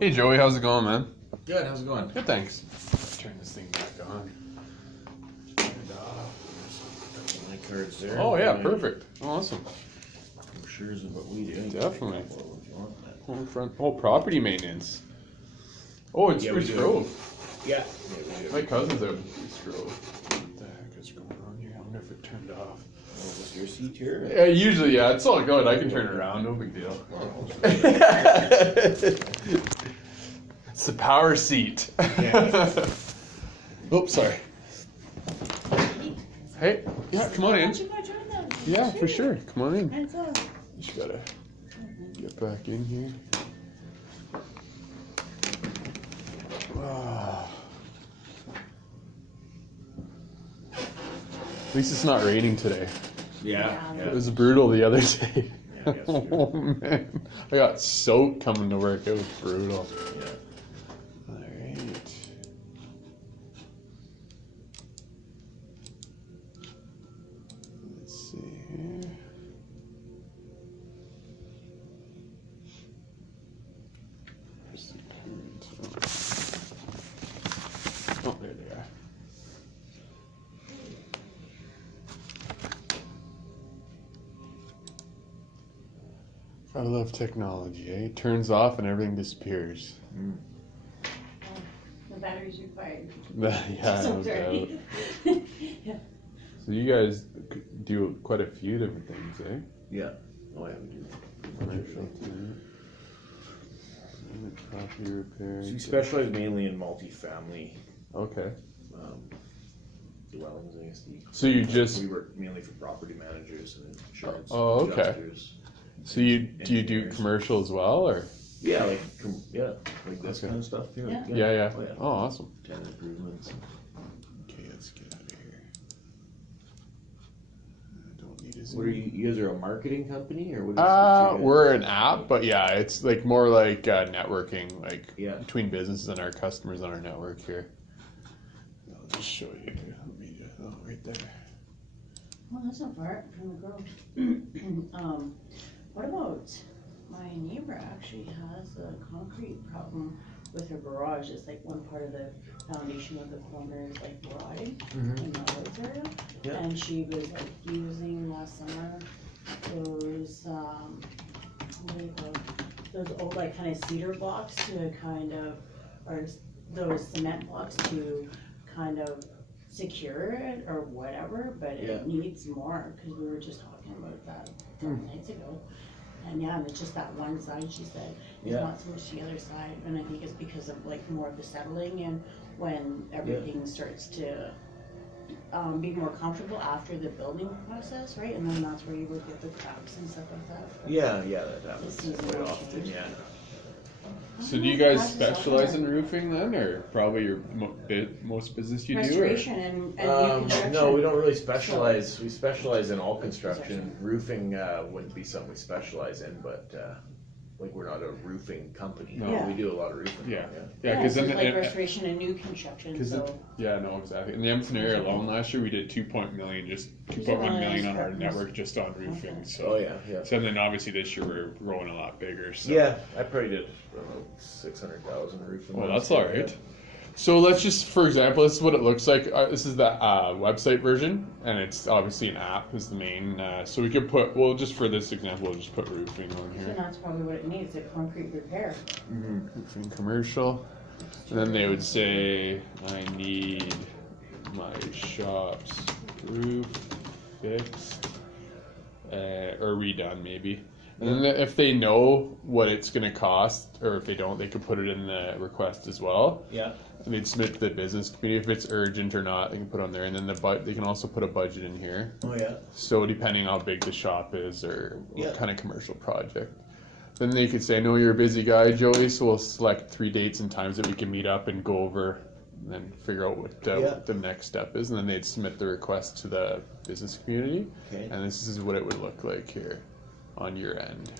Hey Joey, how's it going, man? Good, how's it going? Good, thanks. Turn this thing back on. My cards there. Oh yeah, perfect. Awesome. Brochures of what we do. Definitely. If you want that. Homefront. Oh, property maintenance. Oh, it's Yeah, Spruce we do. Grove. Yeah. We do. My cousin's out in Spruce Grove. What the heck is going on here? I wonder if it turned off. Oh, is this your seat here? Yeah, usually, yeah, it's all good. I can turn it around, no big deal. It's the power seat. Yeah. Oops, sorry. Hey, yeah, come on in. Yeah, for sure. Come on in. Just gotta get back in here. Ah. At least it's not raining today. Yeah. It was brutal the other day. Yeah, I guess so. Oh man, I got soaked coming to work. It was brutal. Yeah. All right. Let's see here. Where's the current? Oh, there they are. I love technology, eh? It turns off and everything disappears. The battery's required. Yeah, no doubt. Yeah. So you guys do quite a few different things, eh? Yeah. Oh, yeah, we do. Commercial too. Property repair. So we specialize mainly in multifamily Okay. dwellings, I guess. So you just We work mainly for property managers and insurance Oh, okay. adjusters. so you do you do engineers. commercial as well, or Yeah, like this Okay. kind of stuff. Yeah. yeah. Oh, yeah. Oh, awesome. Tenant improvements. Okay, let's get out of here. I don't need a What are you guys are a marketing company or what is We're an app, but yeah, it's like more like networking, like Yeah. between businesses and our customers on our network here. I'll just show you. Let me just, oh, right there. Well, that's not far from the grove. What about my neighbor actually has a concrete problem with her garage. It's like one part of the foundation of the corner is like rotting in the woods area. Yeah. And she was like using last summer those, what do you call it? Those old like kind of cedar blocks to kind of, or those cement blocks to kind of secure it or whatever, but Yeah. it needs more, because we were just talking about that a couple nights ago. And yeah, and it's just that one side, she said, it's Yeah. not so much the other side, and I think it's because of like more of the settling and when everything starts to be more comfortable after the building process, right? And then that's where you would get the cracks and stuff like that. But Yeah, that happens This is quite more often, change. yeah. So do you guys specialize in roofing then, or probably your most business you do? Or? restoration and new construction. No, we don't really specialize. We specialize in all construction. Roofing wouldn't be something we specialize in, but like we're not a roofing company. No. Yeah. We do a lot of roofing. Yeah. yeah. Yeah, Yeah, because so then it's like restoration and new construction, so. yeah, no, exactly. In the Edmonton area alone last year, we did 2.1 million, just 2.1 million on our network just on roofing. Okay. So, Oh yeah. so then obviously this year we're growing a lot bigger. So. Yeah, I probably did 600,000 roofing. Well, last that's all year, right. So let's just, for example, this is what it looks like. This is the website version, and it's obviously an app is the main. So we could put, well, just for this example, we'll just put roofing on And here. that's probably what it needs, a concrete repair. Roofing commercial. And then they would say, I need my shop's roof fixed, or redone maybe. And then if they know what it's going to cost, or if they don't, they could put it in the request as well. Yeah. And they'd submit to the business committee if it's urgent or not. They can put on there, and then they can also put a budget in here. Oh yeah. So depending how big the shop is or what Yeah. kind of commercial project, then they could say, "I know you're a busy guy, Joey, so we'll select 3 dates and times that we can meet up and go over, and then figure out what the next step is." And then they'd submit the request to the business community, Okay. and this is what it would look like here on your end.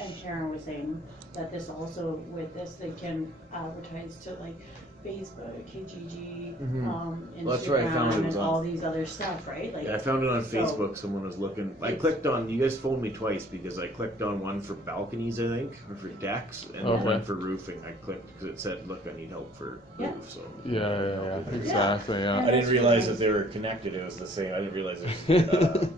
And Karen was saying that this also, with this, they can advertise to like Facebook, Kijiji, Instagram, Well, that's where I found it was and on- all these other stuff, right? Like, Yeah, I found it on so- Facebook. Someone was looking. I clicked on. You guys phoned me twice because I clicked on one for balconies, I think, or for decks, and Okay. one for roofing. I clicked because it said, "Look, I need help for Yeah. roof." So Yeah, exactly. Yeah. I didn't realize that they were connected. It was the same. I didn't realize it was.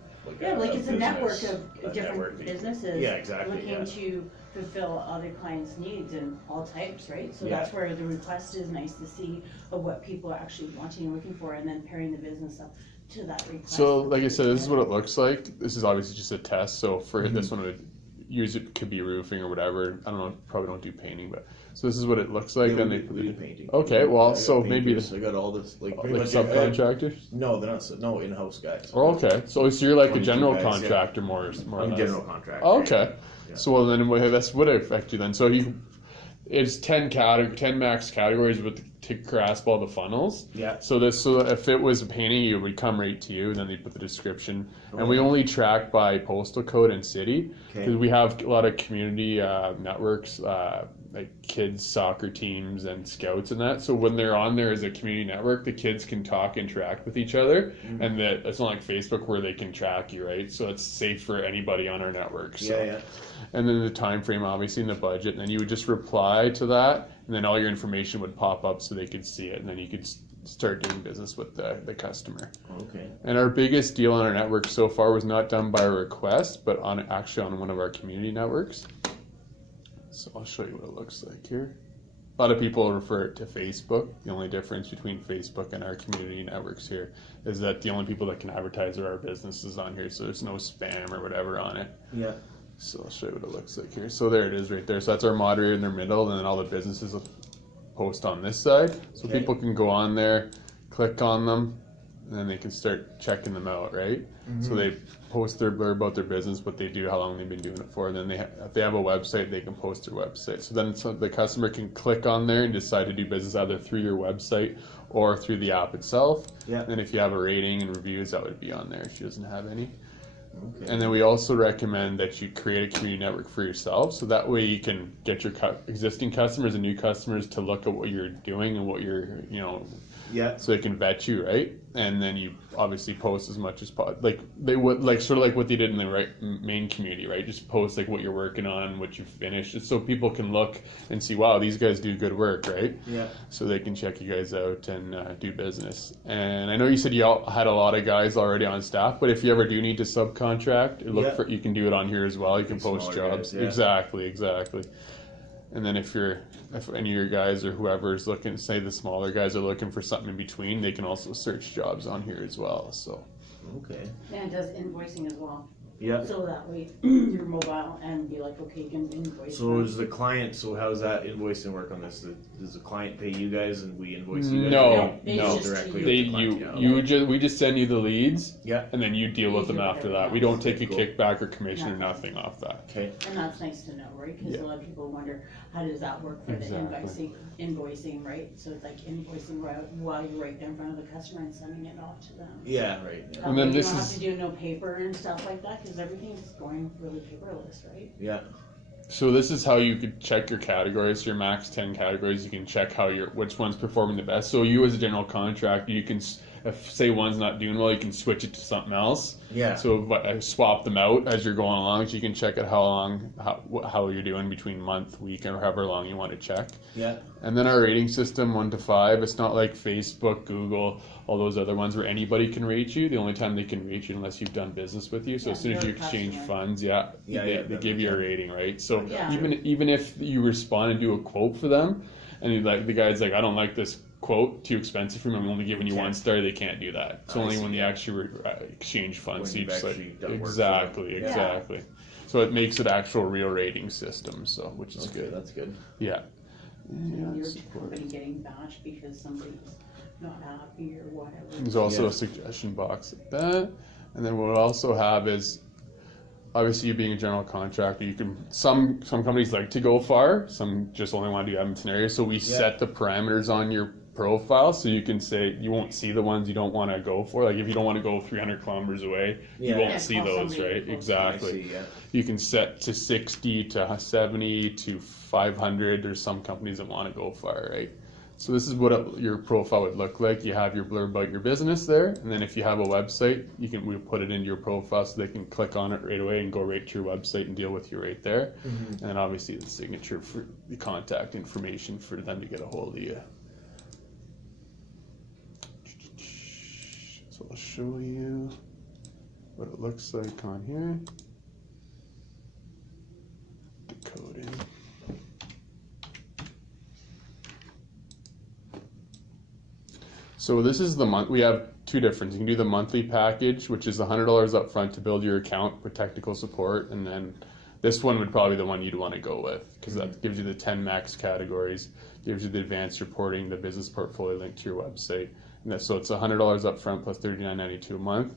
Yeah, like it's a network business- of a different network. businesses. Yeah, exactly, Looking yeah. to fulfill other clients' needs and all types, right? So Yeah. that's where the request is nice to see of what people are actually wanting and looking for, and then pairing the business up to that request. So, like I said, this is what it looks like. This is obviously just a test. So for this one, would use it could be roofing or whatever. I don't know. Probably don't do painting, but so this is what it looks like. Yeah, Then we they do painting. Okay, well, I got so maybe painters. I got all this like pretty like much subcontractors. No, they're not. No, in-house guys. Oh, okay, so you're like a 22 general guys, yeah. contractor, more or I'm less. general contractor. Oh, okay. Yeah. So well, then that's would affect you then. So it's 10 max categories to grasp all the funnels. Yeah. So if it was a painting, it would come right to you, and then they put the description. And Okay. we only track by postal code and city because Okay. we have a lot of community networks, like kids soccer teams and scouts and that. So when they're on there as a community network, the kids can talk, interact with each other, and that it's not like Facebook where they can track you, right? So it's safe for anybody on our network. So. Yeah, yeah. And then the time frame, obviously, and the budget, and then you would just reply to that, and then all your information would pop up so they could see it, and then you could start doing business with the customer. Okay. And our biggest deal on our network so far was not done by request, but actually on one of our community networks. So I'll show you what it looks like here. A lot of people refer it to Facebook. The only difference between Facebook and our community networks here is that the only people that can advertise are our businesses on here, so there's no spam or whatever on it. Yeah. So I'll show you what it looks like here. So there it is right there. So that's our moderator in the middle, and then all the businesses will post on this side. So Okay. people can go on there, click on them, and then they can start checking them out, right? So they post their blurb about their business, what they do, how long they've been doing it for, and then if they have a website, they can post their website. So then the customer can click on there and decide to do business either through your website or through the app itself. Yeah. And if you have a rating and reviews, that would be on there if she doesn't have any. Okay. And then we also recommend that you create a community network for yourself, so that way you can get your existing customers and new customers to look at what you're doing and what you're, Yeah. so they can vet you, right? And then you obviously post as much as possible. Like they would, like sort of like what they did in the main community, right? Just post like what you're working on, what you finished, just so people can look and see, wow, these guys do good work, right? Yeah. So they can check you guys out and do business. And I know you said you all had a lot of guys already on staff, but if you ever do need to subcontract, you can do it on here as well. You can post Smaller jobs. guys, yeah. Exactly. And then if any of your guys or whoever is looking, say the smaller guys are looking for something in between, they can also search jobs on here as well. So Okay. And it does invoicing as well, Yeah. so that way you're mobile and be like, okay, you can invoice. So them. is the client? So how's that invoicing work on this? Does the client pay you guys and we invoice you guys? No, They no. just Directly. They with the client, we just send you the leads, Yeah. and then you deal with them after that. We don't take a Cool. kickback or commission or Nothing. nothing off that. Okay. And that's nice to know, right? Because Yeah. a lot of people wonder, how does that work for Exactly. the invoicing, right? So it's like invoicing while you're right there in front of the customer and sending it off to them. Yeah. Right. Yeah. That And then way this you don't is- have to do no paper and stuff like that, because everything's going really paperless, right? Yeah. So this is how you could check your categories, your max 10 categories. You can check which one's performing the best. So you as a general contractor, you can, if say one's not doing well, you can switch it to something else. Yeah. So swap them out as you're going along. So you can check it how you're doing between month, week, or however long you want to check. Yeah. And then our rating system 1 to 5. It's not like Facebook, Google, all those other ones where anybody can rate you. The only time they can rate you unless you've done business with you. So Yeah, as soon as you you're a exchange customer. funds, they that give you a makes rating, right? So Yeah. even if you respond and do a quote for them, and the guy's like, I don't like this quote, too expensive for me, I'm only giving you Okay. 1 star, they can't do that. It's I only see, when you yeah. actually exchange funds. When So you've just actually done work for them. exactly, Yeah. exactly. So it makes it actual real rating system, so which is Okay, good. that's good. Yeah. And your support. company getting bashed because somebody's not happy or whatever. There's also Yeah. a suggestion box like that. And then what we'll also have is, obviously you being a general contractor, you can, some companies like to go far, some just only want to do Edmonton area. So we set the parameters on your profile so you can say, you won't see the ones you don't want to go for. Like if you don't want to go 300 kilometers away, Yeah. you won't Yeah, see call those, somebody right? close. Exactly. I see, yeah. You can set to 60 to 70 to 500. There's some companies that want to go far, right? So this is what your profile would look like. You have your blurb about your business there, and then if you have a website, we put it into your profile so they can click on it right away and go right to your website and deal with you right there. And then obviously the signature for the contact information for them to get a hold of you. So I'll show you what it looks like on here. Decoding. So this is the month. We have two different. You can do the monthly package, which is $100 up front to build your account for technical support, and then this one would probably be the one you'd want to go with because that gives you the 10 max categories, gives you the advanced reporting, the business portfolio link to your website, and so it's $100 up front plus $39.92 a month.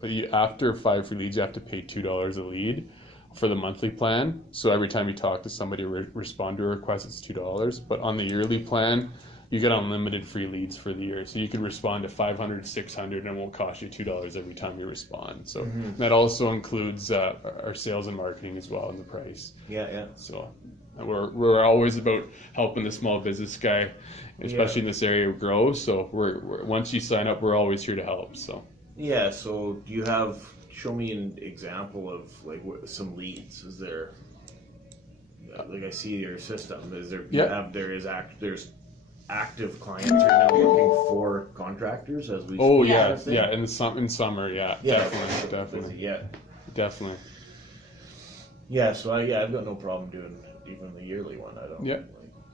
But after 5 free leads, you have to pay $2 a lead for the monthly plan. So every time you talk to somebody or respond to a request, it's $2. But on the yearly plan, you get unlimited free leads for the year. So you can respond to 500, 600, and it won't cost you $2 every time you respond. So that also includes our sales and marketing as well in the price. Yeah. So we're always about helping the small business guy, especially in this area, grow. So we're once you sign up, we're always here to help. So yeah. So show me an example of like some leads. Is there like I see your system? Is there? There's active clients right now looking for contractors as we oh speak, yeah in summer definitely yeah. So I've got no problem doing even the yearly one. I don't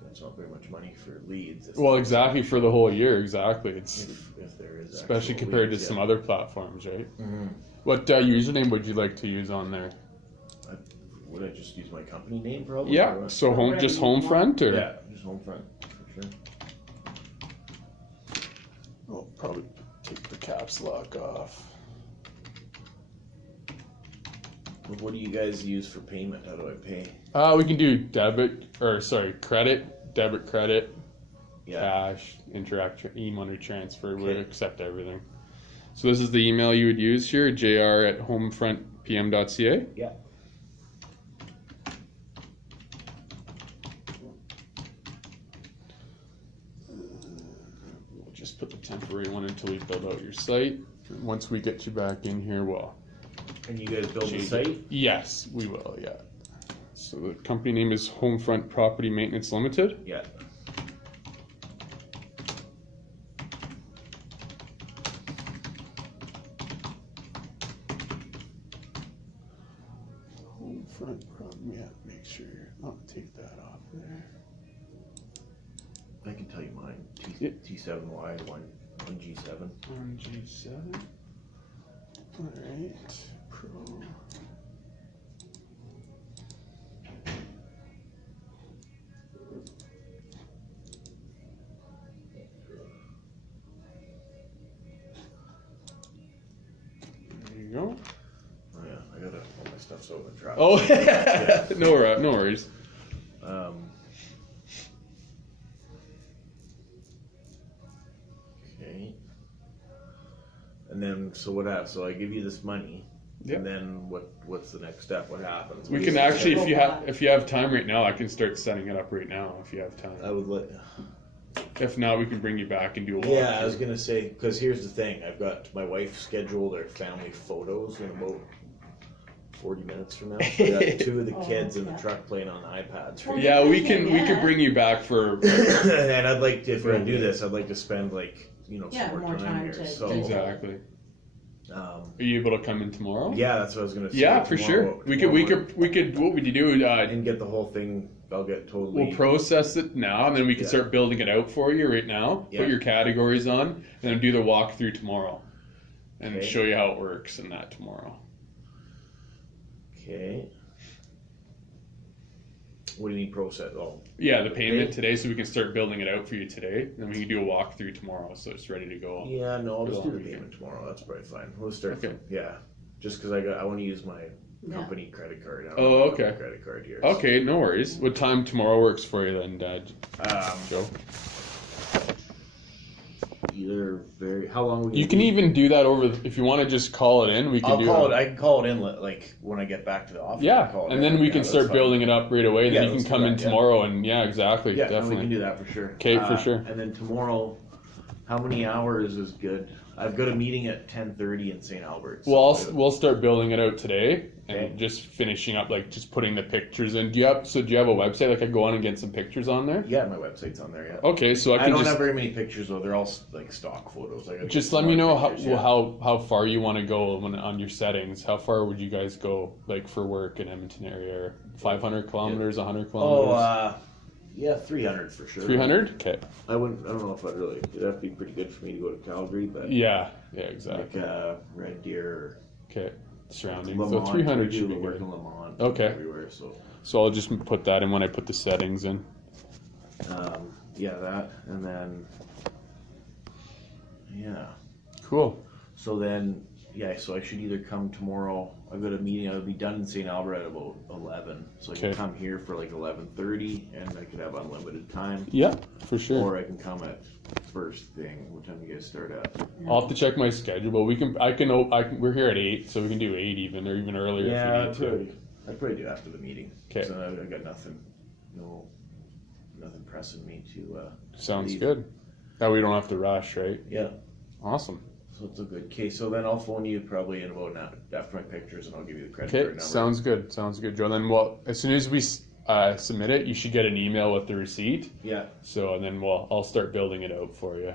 it's not very much money for leads. Well, exactly, for the whole year, exactly. It's if there is especially compared leads, to some other platforms, right? What username would you like to use on there? Would I just use my company name probably? Yeah, so just Homefront, or yeah, just Homefront for sure. I'll probably take the caps lock off. What do you guys use for payment? How do I pay? We can do credit, debit, credit, cash, e-money transfer. We accept everything. So this is the email you would use here, jr@homefrontpm.ca. Yeah. We'll just put the temporary one until we build out your site. Once we get you back in here, and you guys build the site? Yes, we will, yeah. So the company name is Homefront Property Maintenance Limited. Yeah. Homefront Property, make sure I'll take that off there. I can tell you mine. T7Y, 1G7. 1G7. Alright, Pro. There you go. Oh yeah, I gotta, all my stuff's over drop. Oh, no worries. Okay. And then, so what happens? So I give you this money, and then what's the next step? What happens? We can actually, if you have time right now, I can start setting it up right now. If you have time. I would let. If not, we can bring you back and do a walk. Yeah, I was gonna say, because here's the thing: I've got my wife scheduled our family photos in about 40 minutes from now. I got 2 of the kids in the truck playing on iPads. Right yeah, we can bring you back for. And I'd like to, if we're gonna do this, I'd like to spend some more time here. So exactly. Are you able to come in tomorrow? Yeah, that's what I was gonna say. Yeah, for sure. We could. What would you do? And get the whole thing. I'll get totally. We'll process it now, and then we can start building it out for you right now. Put your categories on, and then do the walkthrough tomorrow, and show you how it works and that tomorrow. Okay. What do you need process? Oh. Yeah, the payment today, so we can start building it out for you today. Then we can do a walkthrough tomorrow, so it's ready to go. Yeah, no, I'll just do the payment tomorrow. That's probably fine. We'll start. Okay. Just because I want to use my company credit card. I don't have a credit card here. Okay, no worries. What time tomorrow works for you then, Dad? Joe. they're very. How long would You can even do that if you want to just call it in. We can I can call it in like when I get back to the office. Yeah, and then we can start building it up right away. And then you can come in tomorrow, and exactly. Yeah, definitely. we can do that for sure. Okay, for sure. And then tomorrow, how many hours is good? I've got a meeting at 10:30 in St. Albert. Well, we'll start building it out today and Okay. just finishing up, like just putting the pictures in. Do you have a website? Like I go on and get some pictures on there? Yeah, my website's on there. Yeah. Okay, so I don't have very many pictures though. They're all like stock photos. Just let me know how far you want to go on your settings. How far would you guys go, like for work in Edmonton area? 500 kilometers, 100 kilometers? Yeah, 300 for sure. 300? Okay. I don't know if I'd really. It'd have to be pretty good for me to go to Calgary, but Yeah, exactly. like Red Deer. Okay, surrounding. Le So Mans, 300 we should do be work good. in Le Mans. Okay. Everywhere. So I'll just put that in when I put the settings in. Yeah, that, and then yeah. Cool. So then, so I should either come tomorrow. I've got a meeting. I'll be done in St. Albert at about 11. So I can come here for like 11:30, and I could have unlimited time. Yeah, for sure. Or I can come at first thing. What time do you guys start at? I'll have to check my schedule, but we're here at 8, so we can do 8 even, or even earlier if you need to. I'd probably do after the meeting. Okay. So I got nothing pressing me to. Sounds leave. good. Now we don't have to rush, right? Yeah. Awesome. So it's a good case. So then I'll phone you probably in about an hour after my pictures, and I'll give you the credit card Okay, number. sounds good, Joe. Then as soon as we submit it, you should get an email with the receipt. Yeah. So and then I'll start building it out for you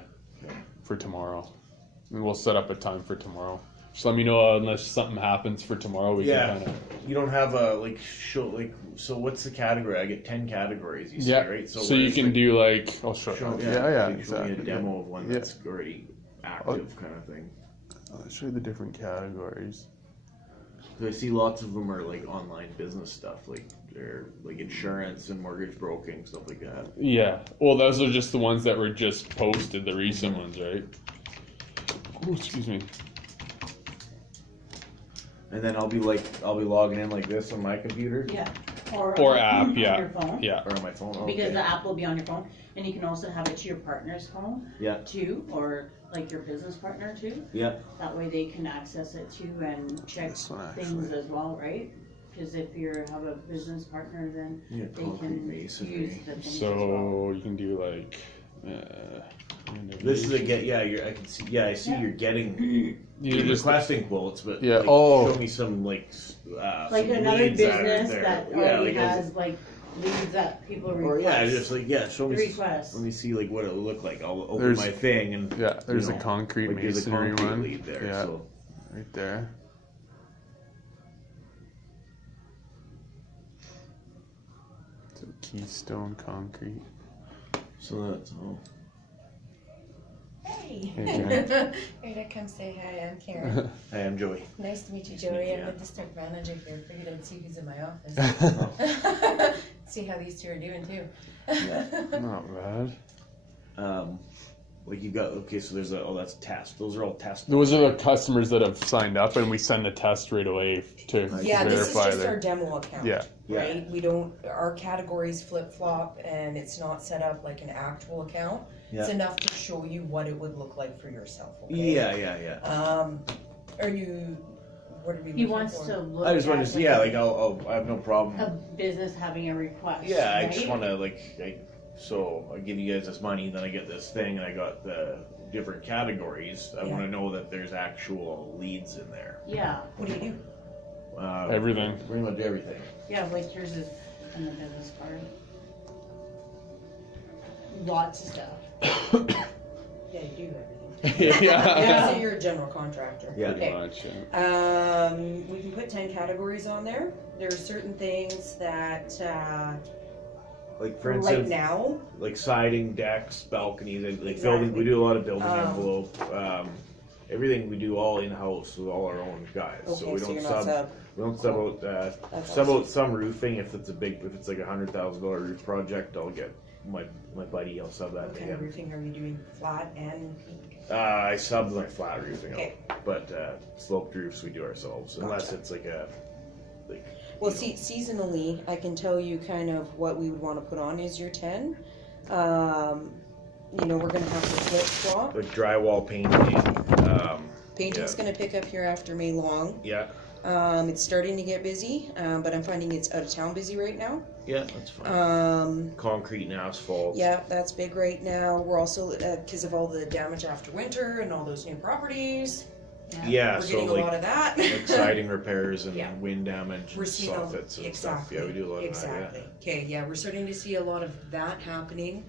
for tomorrow, and we'll set up a time for tomorrow. Just let me know unless something happens for tomorrow. We can kind of. You don't have a so what's the category? I get 10 categories. You see, right? So you can do like I'll show. Show Exactly. me a demo of one that's already active, kind of thing. I'll show you the different categories. I see lots of them are like online business stuff, like they're like insurance and mortgage broking, stuff like that. Yeah. Well, those are just the ones that were just posted, the recent ones, right? Oh, excuse me. And then I'll be logging in like this on my computer. Yeah. Or app, on your phone. Yeah. Or on my phone. Okay. Because the app will be on your phone, and you can also have it to your partner's phone. Yeah. Too, or like your business partner too. Yeah. That way they can access it too and check things as well, right? Because if you have a business partner, then they can use the things as well. You can do like. This is I can see. Yeah, I see you're getting. You're just requesting quotes, but show me some like another business that that already has like leads that people request. Or show me. Request. Let me see like what it will look like. I'll open my thing and there's a concrete masonry one. Lead there, so. Right there. So Keystone Concrete. So that's all. Hey! Hey, Here to come say hi, I'm Karen. Hi, I'm Joey. Nice to meet you, Joey. I'm the district manager here. Figured I'd see who's in my office. See how these two are doing too. Not bad. Like you got so there's that's test. Those are all tests. Those are the customers that have signed up, and we send a test right away to Yeah, this is verify just our demo account. Yeah. Right? We don't. Our categories flip flop, and it's not set up like an actual account. Yeah. It's enough to show you what it would look like for yourself. Okay? Yeah. Are you? What are we? He looking wants for? to look. I just want to see. at, I have no problem. a business having a request. Yeah, I right? just want to so I give you guys this money, then I get this thing, and I got the different categories. I want to know that there's actual leads in there. Yeah. What do you do? everything. Pretty much everything. Yeah, like yours is in the business card. Lots of stuff. Yeah, you do everything. Yeah. So you're a general contractor. Yeah. Okay. Pretty much, yeah. We can put 10 categories on there. There are certain things that, Like for right instance, now, like siding, decks, balconies, and like Exactly. building. We do a lot of building envelope. Everything we do all in house with all our own guys. okay, So we so don't you're not sub. We don't sub out. That's Sub awesome. out some roofing if it's like $100,000 roof project. I'll get my buddy. I'll sub that What to kind of him. roofing are you doing? Flat and peak? I subbed my flat roofing out, Okay. but sloped roofs we do ourselves unless Gotcha. it's like a Well, see, seasonally, I can tell you kind of what we would want to put on is your 10. you know, we're gonna have to flip flop. Like drywall painting. Painting's gonna pick up here after May long. Yeah. It's starting to get busy, but I'm finding it's out of town busy right now. Yeah, that's fine. Concrete and asphalt. Yeah, that's big right now. We're also, because of all the damage after winter and all those new properties, Yeah, we're so getting a like, lot of that. like siding repairs and Yeah. wind damage We're and seeing soffits and stuff. Yeah, we do a lot exactly. of that. Okay, yeah, we're starting to see a lot of that happening.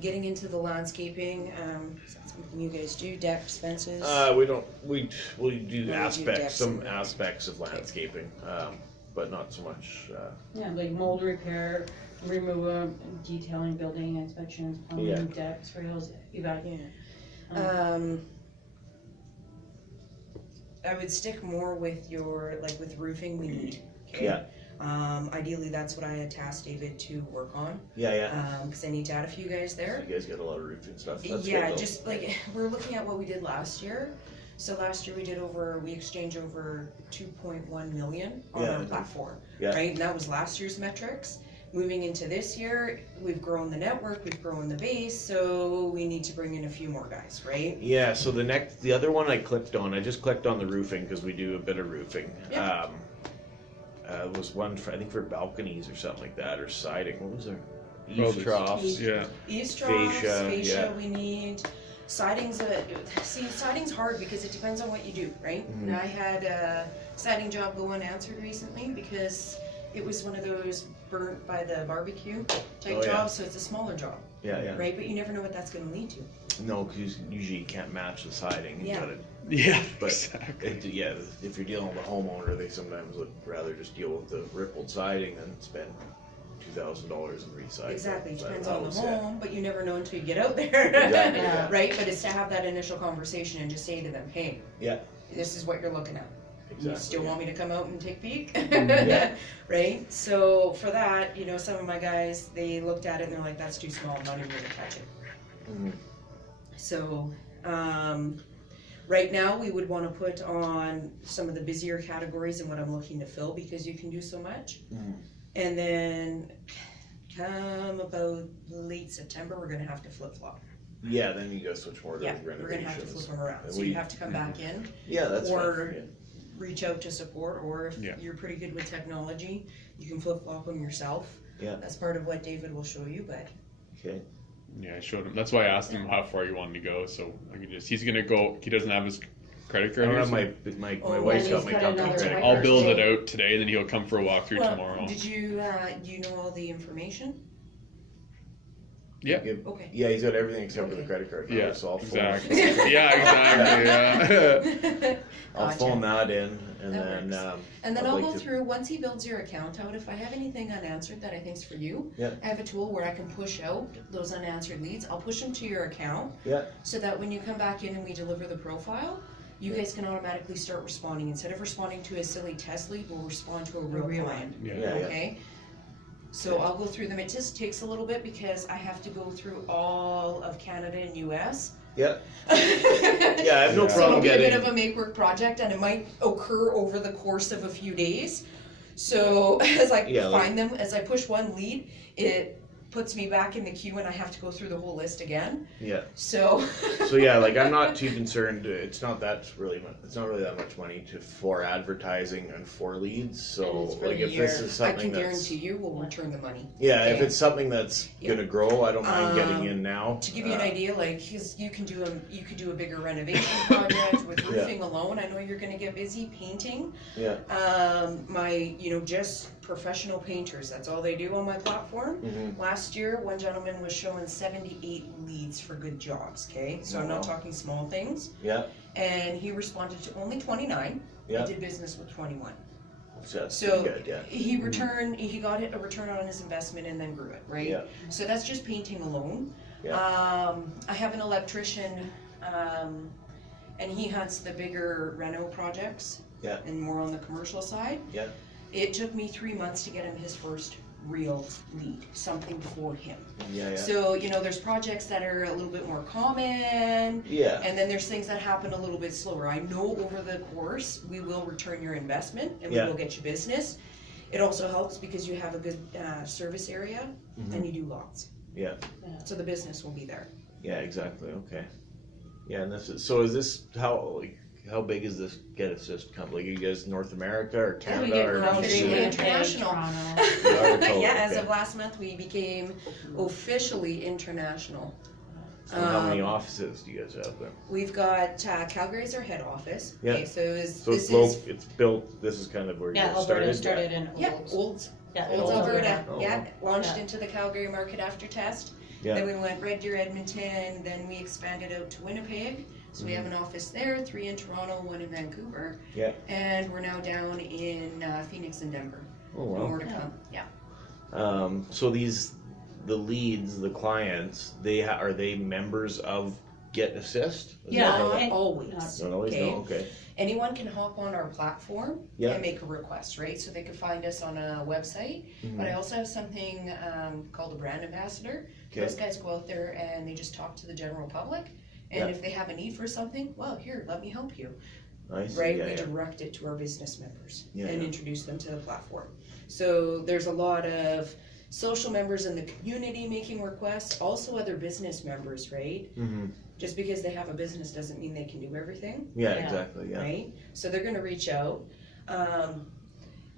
Getting into the landscaping, is that something you guys do? Decks, fences? We don't. We do do aspects, decks some and- aspects of landscaping, but not so much. Yeah, like mold repair, removal, detailing, building inspections, plumbing, Yeah. decks, rails, evac. I would stick more with your, like with roofing we need, okay? Yeah. Ideally, that's what I had tasked David to work on, Yeah. because I need to add a few guys there. You guys get a lot of roofing stuff. That's Yeah, good, though. just like, we're looking at what we did last year. So last year we exchanged over 2.1 million on Yeah, our I know. platform, Yeah. right? And that was last year's metrics. Moving into this year, we've grown the network, we've grown the base, so we need to bring in a few more guys, right? Yeah, so the other one I just clicked on the roofing because we do a bit of roofing. Yeah. Was one for, I think for balconies or something like that, or siding. What was there? Road Eaves. troughs, yeah. Eavesdrops, Fascia, yeah. we need. Siding's siding's hard because it depends on what you do, right? Mhm. And I had a siding job go unanswered recently because it was one of those burnt by the barbecue type Oh, yeah. jobs, so it's a smaller job, Yeah. right? But you never know what that's gonna lead to. No, because usually you can't match the siding. You Yeah. gotta, Yeah, but exactly. if you're dealing with a homeowner, they sometimes would rather just deal with the rippled siding than spend $2,000 in recycling. Exactly, So depends that on the was, yeah. home, but you never know until you get out there. Exactly, yeah. Right? But it's to have that initial conversation and just say to them, hey, Yeah, this is what you're looking at. exactly. You still want me to come out and take a peek? Yeah. Right? So for that, you know, some of my guys, they looked at it and they're like, that's too small, I'm not even gonna touch it. Mhm. So, right now we would wanna put on some of the busier categories and what I'm looking to fill because you can do so much. Mhm. And then come about late September, we're gonna have to flip flop. Yeah, then you gotta switch more to Yeah, we're renovations. gonna have to flip them around. And So you have to come back in. Yeah, that's or- fine. Reach out to support, or if Yeah. you're pretty good with technology, you can flip flop them yourself. Yeah. That's part of what David will show you, but Okay. Yeah, I showed him. That's why I asked him how far he wanted to go. So I could just, he's gonna go. He doesn't have his credit I card. don't or have something. my Oh, wife's and got he's my got company another credit one. I'll card. build it out today, then he'll come for a walkthrough well, tomorrow. did you know all the information? Yeah. Okay. Yeah, he's got everything except for the Okay. credit card. Yeah, so I'll exactly. Yeah, exactly. Yeah. I'll Gotcha. phone that in, and That then works. And then I'd I'll like go to- through, once he builds your account out, if I have anything unanswered that I think's for you, Yeah. I have a tool where I can push out those unanswered leads. I'll push them to your account Yeah. so that when you come back in and we deliver the profile, you guys can automatically start responding. Instead of responding to a silly test lead, we'll respond to a real real client. Yeah. Yeah. Okay? So I'll go through them. It just takes a little bit because I have to go through all of Canada and US. Yeah. Yeah, I have no Yeah. So it'll problem be a bit getting. of a make work project and it might occur over the course of a few days. So as I Yeah, like- find them, as I push one lead, it puts me back in the queue and I have to go through the whole list again. Yeah. So. So yeah, like I'm not too concerned. It's not that really. It's not really that much money for advertising and for leads. So And it's for like the if year. this is I something can that's guarantee you we'll return the money. yeah, if Okay. it's something that's gonna grow, I don't mind getting in now. To give you an idea, like, 'cause you can do a bigger renovation project with roofing alone. I know you're gonna get busy painting. Yeah. Just professional painters, that's all they do on my platform. Mhm. Last year, one gentleman was showing 78 leads for good jobs, okay? So I'm not Wow. talking small things. Yeah. And he responded to only 29. Yeah. I did business with 21. So that's So pretty good. Yeah. he got a return on his investment and then grew it, right? Yeah. So that's just painting alone. Yeah. I have an electrician, and he hunts the bigger reno projects. Yeah. And more on the commercial side. Yeah. It took me 3 months to get him his first real lead, something for him. Yeah. So, there's projects that are a little bit more common, Yeah. and then there's things that happen a little bit slower. I know over the course, we will return your investment and we Yeah. will get you business. It also helps because you have a good service area and you do lots. Yeah. So the business will be there. Yeah, exactly, okay. Yeah, and is this, how big is this Get Assist company? Like, you guys North America or Yeah, we Canada get or grocery just- Winnipeg, International. international. Oh, Yeah, as okay. of last month, we became officially international. So how many offices do you guys have there? We've got Calgary's our head office. Yeah. Okay, so So this it's it's built, this is kind of where you Yeah, guys Alberta started? started in yeah, Olds. Olds. Yeah, Olds, Alberta. Oh, Yeah, wow. launched Yeah. into the Calgary market after test. Yeah. Then we went Red Deer, Edmonton. Then we expanded out to Winnipeg. So we have an office there, 3 in Toronto, 1 in Vancouver. Yeah. And we're now down in Phoenix and Denver. Oh, wow. More to come. Yeah. So the leads, the clients, are they members of Get Assist? Is Yeah, that how- Not and- always. Don't always Okay. know, okay. Anyone can hop on our platform Yeah. and make a request, right? So they can find us on a website. But I also have something called a brand ambassador. Okay. Those guys go out there and they just talk to the general public. And Yeah. if they have a need for something, well, here, let me help you. I see, Right? yeah, We yeah. direct it to our business members Yeah, and yeah. introduce them to the platform. So there's a lot of social members in the community making requests, also other business members, right? Mhm. Just because they have a business doesn't mean they can do everything. Yeah, Yeah. exactly, yeah. Right? So they're gonna reach out.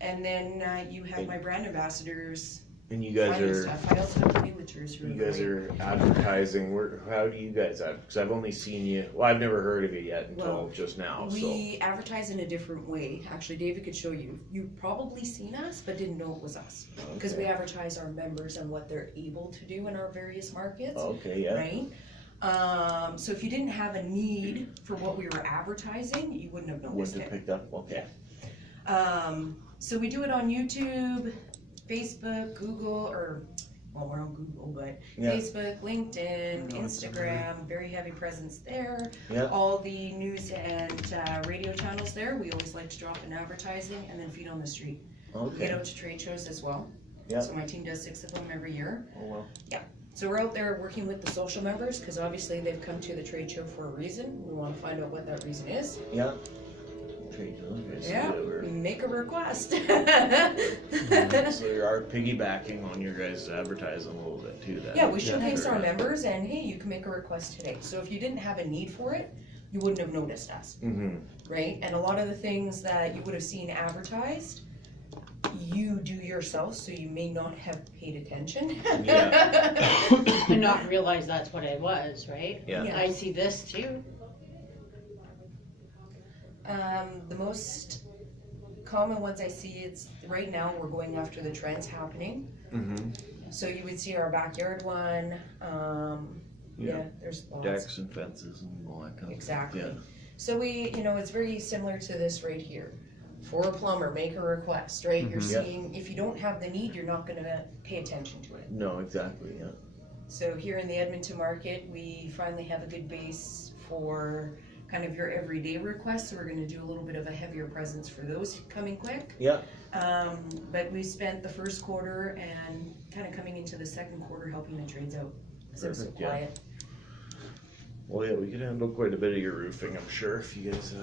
And then you have my brand ambassadors And you guys finding are, stuff. I also have realtors who you guys great. are advertising, how do you guys, because I've only seen you, well, I've never heard of you yet until Well, just now, so. We advertise in a different way. Actually, David could show you. You've probably seen us, but didn't know it was us. Because we Okay. advertise our members and what they're able to do in our various markets. Okay, yeah. Right? So if you didn't have a need for what we were advertising, you wouldn't have noticed Wouldn't have it. picked up, okay. So we do it on YouTube, Facebook, Google, well, we're on Google, but Yeah. Facebook, LinkedIn, No, it's Instagram, very heavy presence there. Yeah. All the news and radio channels there. We always like to drop in advertising and then feed on the street. We get Okay, out to trade shows as well. Yeah. So my team does 6 of them every year. oh, well, So we're out there working with the social members because obviously they've come to the trade show for a reason. We want to find out what that reason is. yeah. Trade, okay, so Yeah, we're- make a request. So you are piggybacking on your guys' advertising a little bit too then. Yeah, we showcase Sure. our members and hey, you can make a request today. So if you didn't have a need for it, you wouldn't have noticed us, Mhm. right? And a lot of the things that you would have seen advertised, you do yourself, so you may not have paid attention. And not realize that's what it was, right? Yeah. Yeah. I see this too. The most common ones I see, it's right now we're going after the trends happening. Mhm. So you would see our backyard one. Yeah, there's lots. Decks and fences and all that kind of stuff. Exactly. Yeah. So it's very similar to this right here. For a plumber, make a request, right? You're Mhm. Yeah. seeing, if you don't have the need, you're not gonna pay attention to it. No, exactly, yeah. So here in the Edmonton market, we finally have a good base for kind of your everyday requests. So we're gonna do a little bit of a heavier presence for those coming quick. Yeah. But we spent the first quarter and kind of coming into the second quarter helping the trades out. Because it was so Perfect, yeah. quiet. Well, yeah, we could handle quite a bit of your roofing, I'm sure, if you guys,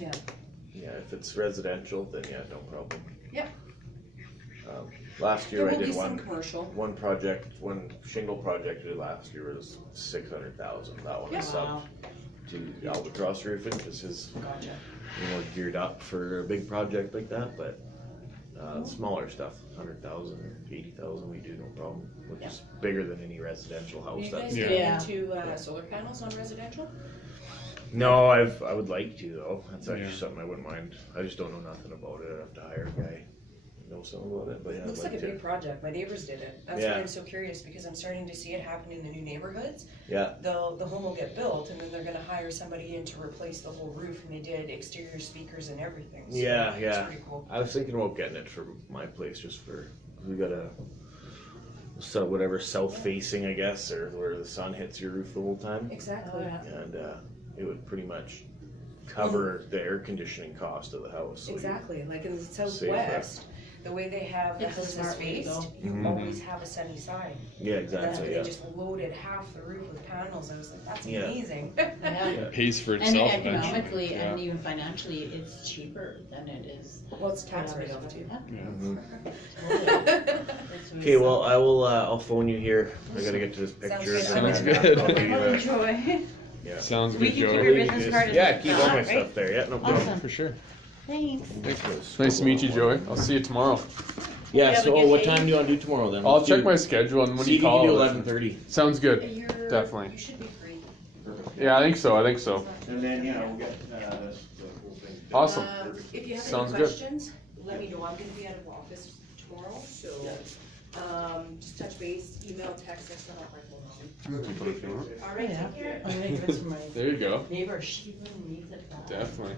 Yeah. yeah, if it's residential, then yeah, no problem. Yeah. Last There year I will be did some one commercial. one shingle project I did last year was 600,000. That one is Wow. up to Albatross Roofing, because his, Gotcha. geared up for a big project like that, but smaller stuff, 100,000 or 80,000 we do, no problem, which is bigger than any residential Are house. you guys That's, getting Yeah. into solar panels on residential? no, I would like to though. That's actually Yeah. something I wouldn't mind. I just don't know nothing about it. I'd have to hire a guy who knows something about it, but yeah, Looks I'd like like a to. big project. My neighbors did it. That's Yeah. why I'm so curious because I'm starting to see it happen in the new neighborhoods. Yeah. The home will get built and then they're gonna hire somebody in to replace the whole roof and they did exterior speakers and everything. So Yeah, It's yeah. pretty cool. I was thinking about getting it for my place, just for, we got a, so whatever south facing, I guess, or where the sun hits your roof the whole time, Exactly. Oh, yeah. and it would pretty much cover the air conditioning cost of the house. So you- Exactly. Like in the Save southwest, the way they have It's a Ephesus smart way to faced, go. you Mhm. always have a sunny side. Yeah, That's exactly. why Yeah. they just loaded half the roof with panels. I was like, that's Yeah. amazing. Yeah. It pays for And itself economically eventually. and even financially, it's cheaper than it is. Well, it's tax write-off too. Yeah, Yeah. totally. It's Okay, well, I will. I'll phone you here. I gotta get to this Sounds picture. good. Sounds good. I'll give you Oh, a- enjoy. yeah. Sounds We good, can keep Joey. your business card in Yeah, the keep all front, my right? stuff there. Yeah, no problem. Awesome. For sure. Thanks. Thanks. Nice to meet you, Joey. I'll see you tomorrow. Yeah. Have a So, good what day. time do you want to do tomorrow then? I'll Let's check do- my schedule and when See you if you can call. do I'll- 11:30. Sounds good. You're, Definitely. You should be free. Yeah, I think so. I think so. And then we'll get the whole thing. Awesome. If you have Sounds any good. questions, let me know. I'm gonna be out of office tomorrow, so, just touch base, email, text, I still have my phone on. All right, Yeah. take care. I'm gonna give it to my There you go. neighbor. She really needs it bad. Definitely.